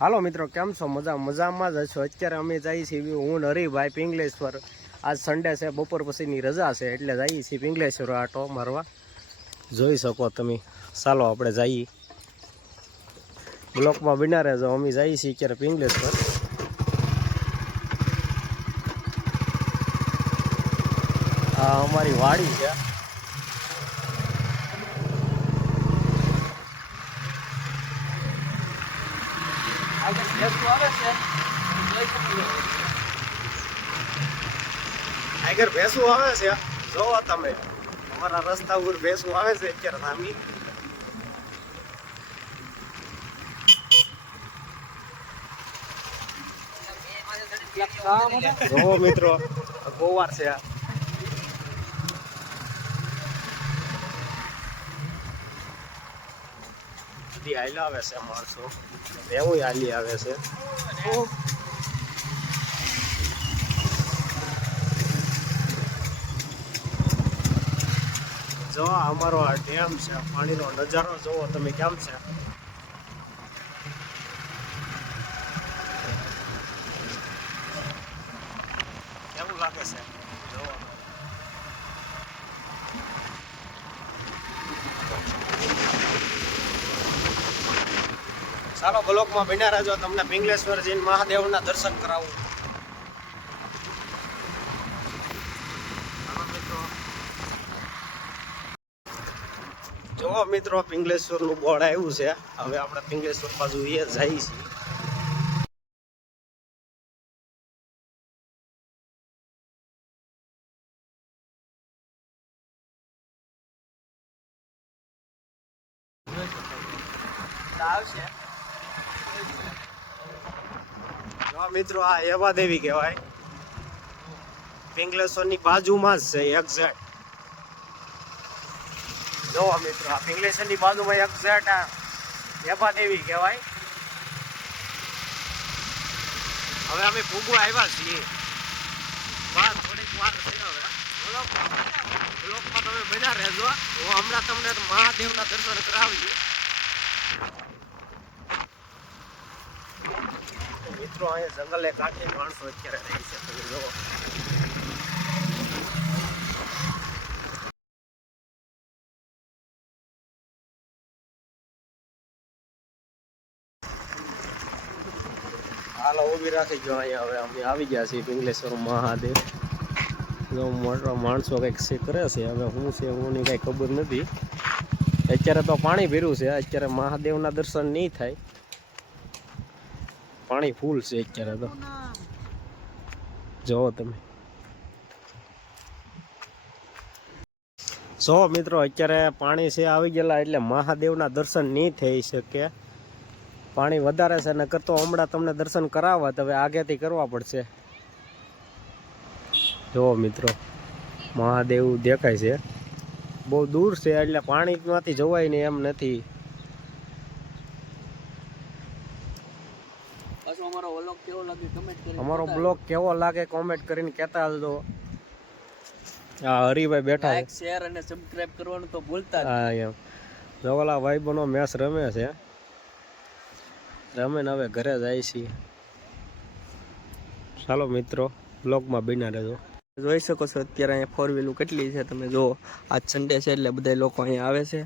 હાલો મિત્રો, કેમ છો? મજામાં જ છો? અત્યારે અમે જઈએ છીએ, હું હરીભાઈ પિંગલેશ્વર. આજ સન્ડે છે, બપોર પછીની રજા છે, એટલે જઈએ છીએ પિંગલેશ્વર આટો મારવા. જોઈ શકો તમે. ચાલો આપણે જઈએ. બ્લોકમાં બિના રહેજો. અમે જઈએ છીએ અત્યારે પિંગલેશ્વર. આ અમારી વાડી છે. આગળ ભેંસું આવે છે, જોવો તમે. અમારા રસ્તા ઉપર ભેંસું આવે છે અત્યારે સામી. જોવો મિત્રો, ગોવાર છે. હાલી આવે છે માણસો, એવું હાલી આવે છે. જો અમારો આ ડેમ છે, પાણીનો નજારો જોવો તમે કેમ છે. કેવું લાગે છે જોવો. ચાલો બ્લોકમાં બન્યા રહેજો, તમને પિંગલેશ્વરજી મહાદેવના દર્શન કરાવું. જો મિત્રો, પિંગલેશ્વર નું બોર્ડ આવ્યું છે. હવે આપણે પિંગલેશ્વર બાજુ એ જઈએ છીએ. જો મિત્રો, આ એવા દેવી કહેવાય. પિંગલેશ્વર ની બાજુમાં જ છે એક્ઝેક્ટ. જો મિત્રો, આ પિંગલેશ્વર ની બાજુમાં એક્ઝેક્ટ આ એવા દેવી કહેવાય. હવે અમે ભૂગવા આવ્યા છીએ. થોડીક વાર થઈ હવે. બ્લોકમાં તમે બન્યા રહેજો. હું હમણાં તમને મહાદેવના દર્શન કરાવી. મિત્રો, અહીંયા જંગલે કાંઠે માણસો અત્યારે રહી છે, તમે જોવો. હાલો ઊભી રાખી ગયો. અહીંયા હવે અમે આવી ગયા છીએ પિંગલેશ્વર મહાદેવ. જો મોટા માણસો કંઈક છે કરે છે. હવે શું છે હું ની કાંઈ ખબર નથી. અત્યારે તો પાણી ભર્યું છે. અત્યારે મહાદેવના દર્શન નહીં થાય. પાણી ફૂલ છે અત્યારે તો. જોવો તમે. જો મિત્રો, અત્યારે પાણી છે આવી ગયેલા, એટલે મહાદેવના દર્શન નહીં થઈ શકે. પાણી વધારે છે, ને કરતો હમણાં તમને દર્શન કરાવવા તો હવે આગેથી કરવા પડશે. જો મિત્રો, મહાદેવ દેખાય છે. બહુ દૂર છે, એટલે પાણીમાંથી જવાય ને એમ નથી. અમારો બ્લોગ કેવો લાગે કોમેન્ટ કરીને કહેતા આવજો. હા, હરિભાઈ બેઠા છે. શેર અને સબસ્ક્રાઇબ કરવાનું તો ભૂલતા જ. હા એમ. જવાલા ભાઈ બનો મેચ રમે છે. રમે ને હવે ઘરે જાય છીએ. ચાલો મિત્રો, બ્લોગમાં બન્યા રહેજો. જોઈ શકો છો અત્યારે અહીંયા ફોર વ્હીલું કેટલી છે તમે જો. આજ સન્ડે છે એટલે બધા લોકો અહીંયા આવે છે.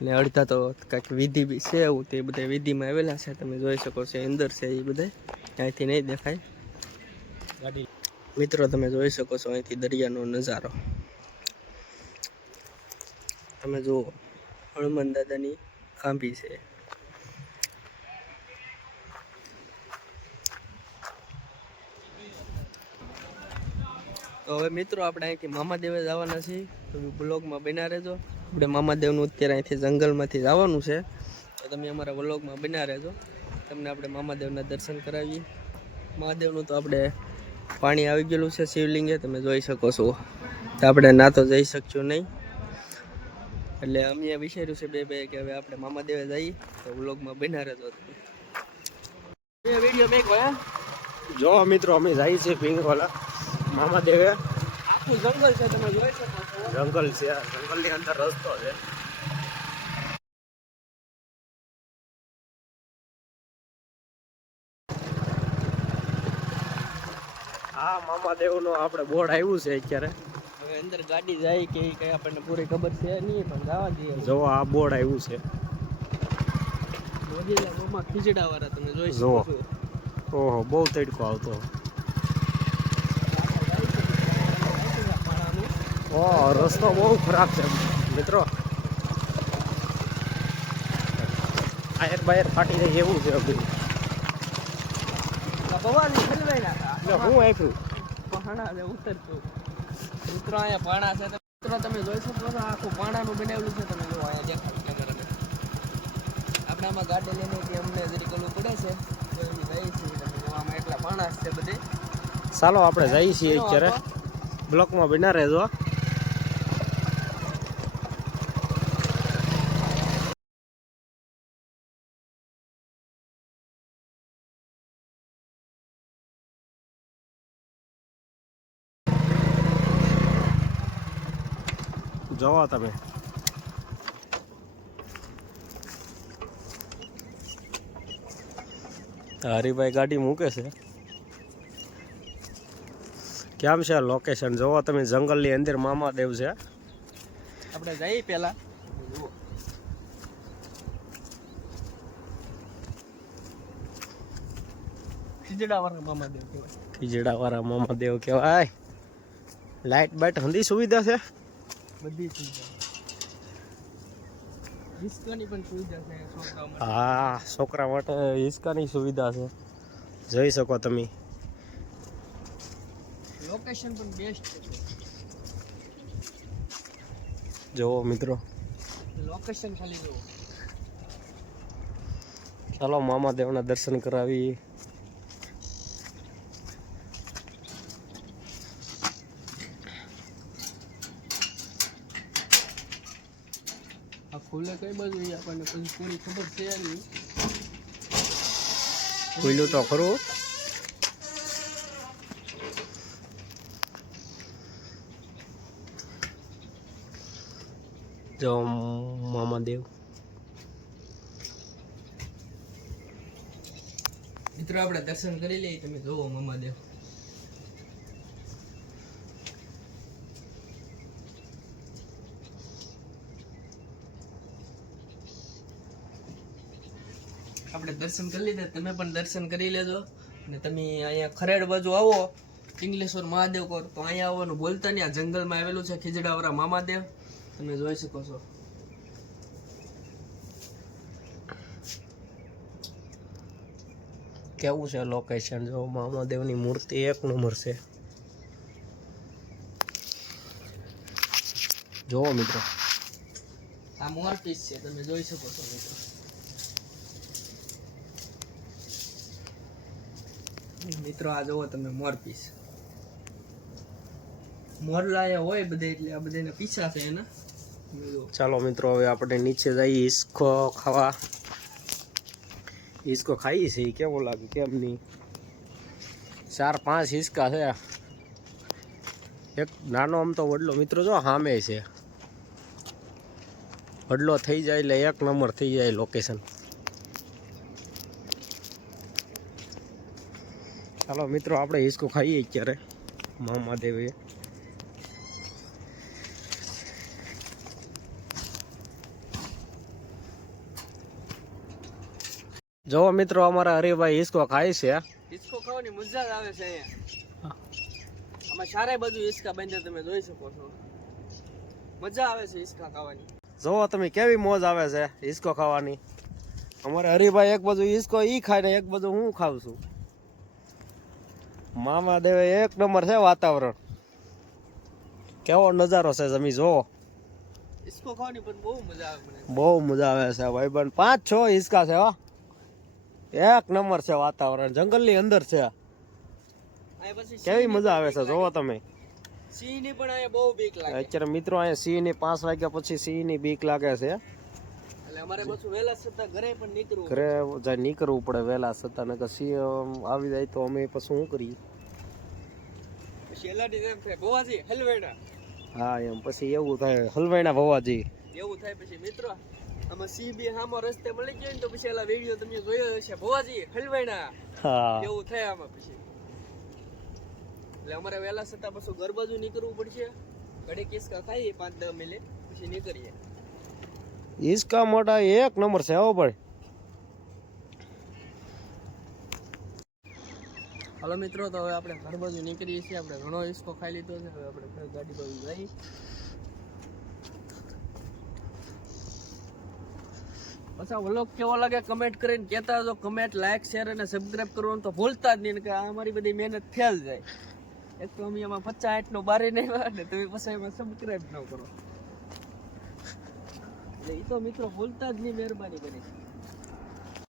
ને અડધા તો કાંઈક વિધિ બી છે એવું, તે બધા વિધિમાં આવેલા છે. તમે જોઈ શકો છો અંદર છે એ બધા. અહીંથી નહીં દેખાય ગાડી. મિત્રો, તમે જોઈ શકો છો અહીંથી દરિયાનો નજારો. તમે જુઓ, હનુમાન દાદાની ખાંભી છે. તો હવે મિત્રો, આપણે અહીંથી મામાદેવે જવાના છીએ. તો બ્લોગમાં બન્યા રહેજો. આપણે મામાદેવનું અત્યારે અહીંથી જંગલમાંથી જવાનું છે. તો તમે અમારા બ્લોગમાં બન્યા રહેજો. તમને આપણે મામાદેવના દર્શન કરાવીએ. મહાદેવનું તો આપણે પાણી આવી ગયેલું છે શિવલિંગે, તમે જોઈ શકો છો. તો આપણે ના તો જઈ શકશું નહીં, એટલે અમે વિચાર્યું છે બે કે હવે આપણે મામાદેવે જઈએ. તો બ્લોગમાં બન્યા રહેજો. જો મિત્રો, અમે જઈએ છીએ પિંગવાલા મામાદેવે. આખું જંગલ છે, તમે જોઈ શકો છો. જંગલ છે, જંગલની અંદર રસ્તો છે. આ મામાદેવનો આપણે બોર્ડ આવ્યું છે અત્યારે. હવે અંદર ગાડી જાય કે કઈ આપણને પૂરી ખબર છે નહીં, પણ જવા દઈએ. જો આ બોર્ડ આવ્યું છે. મોજીલા મામા ખીચડા વાળા તમે જોઈ શકો જુઓ. છો. ઓહો બહુ તડકો આવતો. ઓહ રસ્તો બહુ ખરાબ છે મિત્રો. આયર બાયર ફાટી જાય એવું છે અભી. ભવાની હલવાઈ નાખા એટલે હું આપ્યું પાણા છે ઉતરતું. મિત્રો અહીંયા પાણા છે. મિત્રો તમે જોઈ શકો છો આખું પાણાનું બનાવેલું છે. તમે જો અહીંયા દેખાડું કેમેરામેન. આપણે આમાં ગાડી લઈને કે અમને જરી કરવું પડે છે. તો એમ જઈએ છીએ. તમે જો આમાં એટલા પાણા છે બધે. ચાલો આપણે જઈએ છીએ અત્યારે. બ્લોકમાં બના રહેજો. જોવો તમે. હરિભાઈ ગાડી મૂકે છે. કેમ છે લોકેશન જોવો તમે. જંગલની અંદર મામાદેવ છે. આપણે જઈએ પહેલા. ખીજડા વાળા મામાદેવ કહેવાય. ખીજડા વાળા મામાદેવ કહેવાય. લાઇટ બાઇટ હંધી સુવિધા છે. બધી સુવિધા. હિસકાની પણ સુવિધા છે છોકરાઓ માટે. હા છોકરા માટે હિસકાની સુવિધા છે. જોઈ શકો તમે. લોકેશન પણ બેસ્ટ છે. જોવો મિત્રો. લોકેશન ખાલી જુઓ. ચાલો મામાદેવના દર્શન કરાવી. આ ખુલે કઈ બાજુ એ આપણને પછી પૂરી ખબર છે નહીં. ખુલ્લું તો ખરું. જો મામાદેવ. મિત્રો આપણે દર્શન કરી લઈએ. તમે જોવો મામાદેવ. આપણે દર્શન કરી લીધા. તમે પણ દર્શન કરી લેજો. અને તમે અહીંયા ખરેડ બાજુ આવો પિંગલેશ્વર મહાદેવ કહો તો અહીંયા આવવાનું બોલતા નહીં. આ જંગલમાં આવેલું છે ખીજડાવાળા મામાદેવ. તમે જોઈ શકો છો. કેવું છે લોકેશન. જો મામાદેવની મૂર્તિ એક નંબર છે. જોવો મિત્રો. આ મોરપીસ છે. તમે જોઈ શકો છો મિત્રો. મિત્રો આ જોવો તમે મોરપીસ. મોરલા હોય બધે એટલે આ બધાના પીછા છે એના. ચાલો મિત્રો હવે આપણે નીચે જઈએ હિસકો ખાવા. હિસકો ખાઈએ છીએ. કેવું લાગે કેમ નહીં. 4-5 હિસકા છે. એક નાનો આમ તો વડલો મિત્રો જો સામે છે. વડલો થઈ જાય એટલે એક નંબર થઈ જાય લોકેશન. ચાલો મિત્રો આપણે હિસકો ખાઈએ અત્યારે મામાદેવે. જો મિત્રો અમારા હરિભાઈ હિસકો ખાય છે. હિસકો ખાવાની મજા જ આવે છે અહીંયા. આમાં ચારે બાજુ હિસકા બાંધ્યા તમે જોઈ શકો છો. મજા આવે છે હિસકા ખાવાની. જોવો તમે કેવી મોજ આવે છે હિસકો ખાવાની. અમારે હરિભાઈ એક બાજુ હિસકો ઈ ખાય ને એક બાજુ હું ખાઉં છું. મામાદેવે એક નંબર છે વાતાવરણ. કેવો નજારો છે તમે જોવો. હિસકો ખાવાની પણ બહુ મજા આવે મને. બહુ મજા આવે છે ભાઈબંધ. 5-6 હિસકા છે હો. એક નંબર છે વાતાવરણ. જંગલની અંદર છે. કેવી મજા આવે છે જોવો તમે. સિંહ ની પણ અહીંયા બહુ બીક લાગે. અત્યારે મિત્રો અહીંયા સિંહ ની 5 વાગ્યા પછી સિંહ ની બીક લાગે છે. એટલે અમારે પાછું વહેલા છતાં ઘરે પણ નીકળવું. ઘરે જાય નીકળવું પડે વહેલા છતાં. નકર સિંહ આવી જાય તો અમે પછી શું કરીએ. પછી એલાટી એમ થાય ભવાજી હલવેડા. હા એમ પછી એવું થાય હલવાઈના ભવાજી. એવું થાય પછી મિત્રો. આમાં સિંહ બી હામો રસ્તે મળી ગયો ને તો પછી એલા વિડીયો તમે જોયો હશે ભવાજી હલવેડા. હા એવું થાય આમાં પછી. એટલે અમારે વહેલા છતાં પાછું ઘર બાજુ નીકળવું પડશે. ઘડી કિસકા ખાઈએ 5-10 મિનિટ પછી નીકળીએ. હિસકા મોટા એક નંબર છે હો ભાઈ. હાલો મિત્રો, તો હવે આપણે ઘર બાજુ નીકળીએ છીએ. આપણે ઘણો હિસકો ખાઈ લીધો છે. હવે આપણે ઘર ગાડી બાજુ જઈએ. પાછા વ્લોગ કેવો લાગે કમેન્ટ કરીને કહેતા જો. કમેન્ટ, લાઈક, શેર અને સબસ્ક્રાઇબ કરવાનું તો ભૂલતા જ નહીં, કે આ અમારી બધી મહેનત ફેલ જાય. એક તો અમે એમાં 50-60 નો બારે નહીં આવે ને તમે પછી એમાં સબસ્ક્રાઇબ ન કરો. એટલે એ તો મિત્રો ભૂલતા જ નહીં, મહેરબાની કરી.